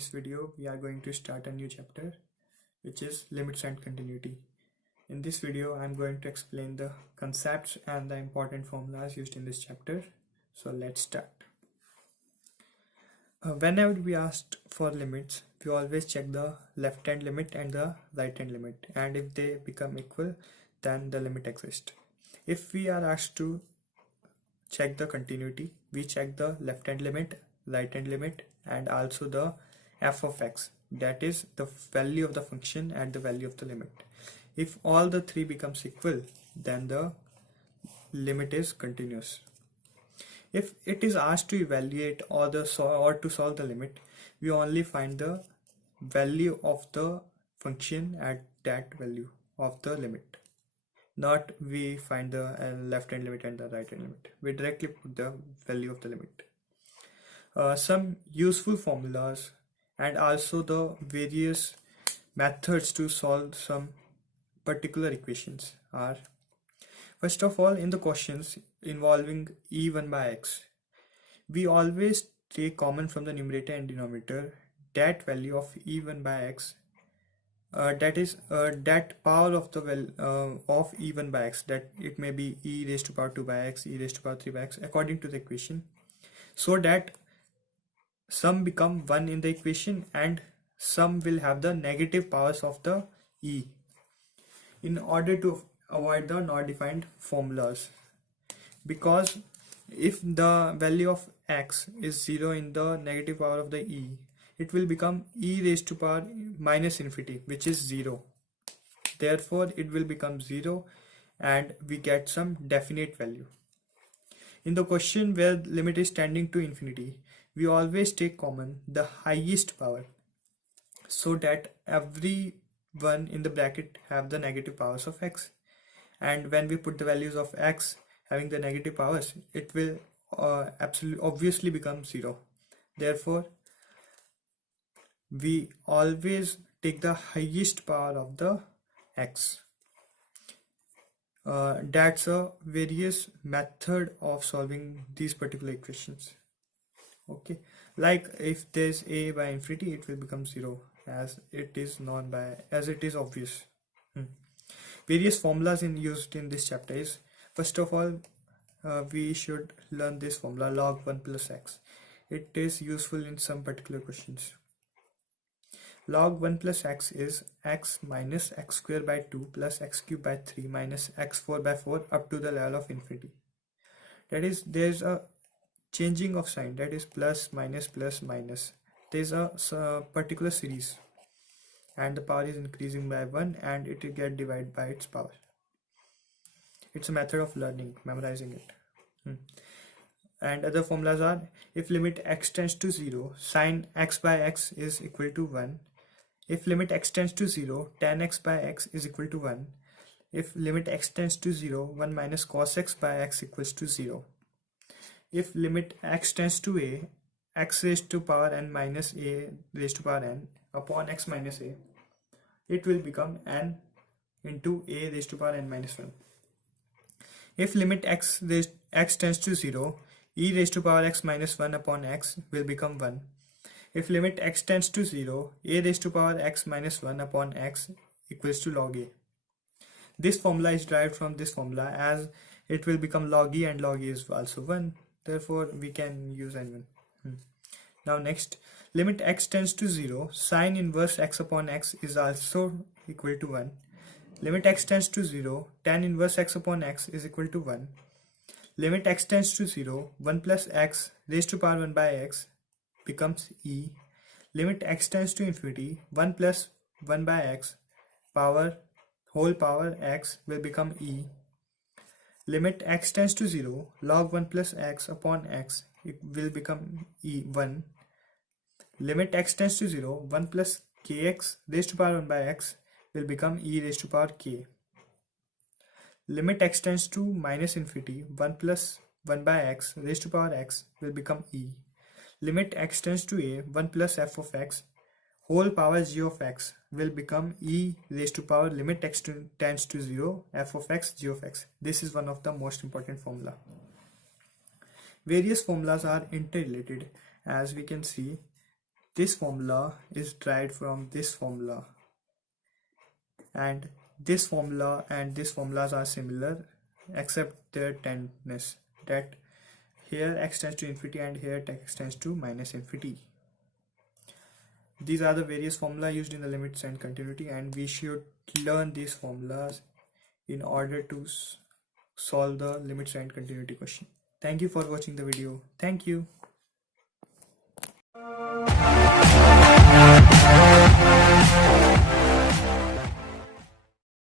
this video we are going to start a new chapter, which is limits and continuity. In this video I am going to explain the concepts and the important formulas used in this chapter. So let's start. Whenever we asked for limits, we always check the left hand limit and the right hand limit, and if they become equal, then the limit exists. If we are asked to check the continuity, we check the left hand limit, right hand limit, and also the f of x, that is the value of the function and the value of the limit. If all the three becomes equal, then the limit is continuous. If it is asked to evaluate or to solve the limit, we only find the value of the function at that value of the limit. Not we find the left hand limit and the right hand limit. We directly put the value of the limit. Some useful formulas and also the various methods to solve some particular equations are: first of all, in the questions involving e1 by x, we always take common from the numerator and denominator that value of e1 by x, that is that power of the of e1 by x, that it may be e raised to power 2 by x, e raised to power 3 by x, according to the equation, so that some become 1 in the equation and some will have the negative powers of the e, in order to avoid the not defined formulas. Because if the value of x is 0 in the negative power of the e, it will become e raised to power minus infinity, which is 0. Therefore it will become 0 and we get some definite value. In the question where limit is tending to infinity, we always take common the highest power, so that every one in the bracket have the negative powers of x, and when we put the values of x having the negative powers, it will obviously become 0. Therefore we always take the highest power of the x. That's a various method of solving these particular equations. Okay, like if there's a by infinity, it will become 0, as it is obvious. Various formulas used in this chapter is, first of all, we should learn this formula log 1 plus x. It is useful in some particular questions. Log 1 plus x is x minus x square by 2 plus x cube by 3 minus x4 by 4 up to the level of infinity. That is, there's a changing of sign, that is plus minus plus minus. There's a particular series and the power is increasing by 1 and it will get divided by its power. It's a method of learning, memorizing it. And other formulas are: if limit x tends to 0, sin x by x is equal to 1. If limit x tends to 0, tan x by x is equal to 1. If limit x tends to 0, 1 minus cos x by x equals to 0. If limit x tends to a, x raised to power n minus a raised to power n upon x minus a, it will become n into a raised to power n minus 1. If limit x tends to 0, e raised to power x minus 1 upon x will become 1. If limit x tends to 0, a raised to power x minus 1 upon x equals to log a. This formula is derived from this formula, as it will become log e and log e is also 1. Therefore we can use n1. Now next, limit x tends to 0, sine inverse x upon x is also equal to 1. Limit x tends to 0, tan inverse x upon x is equal to 1. Limit x tends to 0, 1 plus x raised to power 1 by x becomes e. Limit x tends to infinity, 1 plus 1 by x power whole power x will become e. Limit x tends to 0, log 1 plus x upon x, it will become e1. Limit x tends to 0, 1 plus kx raised to power 1 by x will become e raised to power k. Limit x tends to minus infinity, 1 plus 1 by x raised to power x will become e. Limit x tends to a, 1 plus f of x whole power g of x will become e raised to power limit x tends to 0, f of x, g of x. This is one of the most important formula. Various formulas are interrelated, as we can see this formula is derived from this formula, and this formula and these formulas are similar except their tenderness, that here x tends to infinity and here x tends to minus infinity. These are the various formulas used in the limits and continuity, and we should learn these formulas in order to solve the limits and continuity question. Thank you for watching the video. Thank you.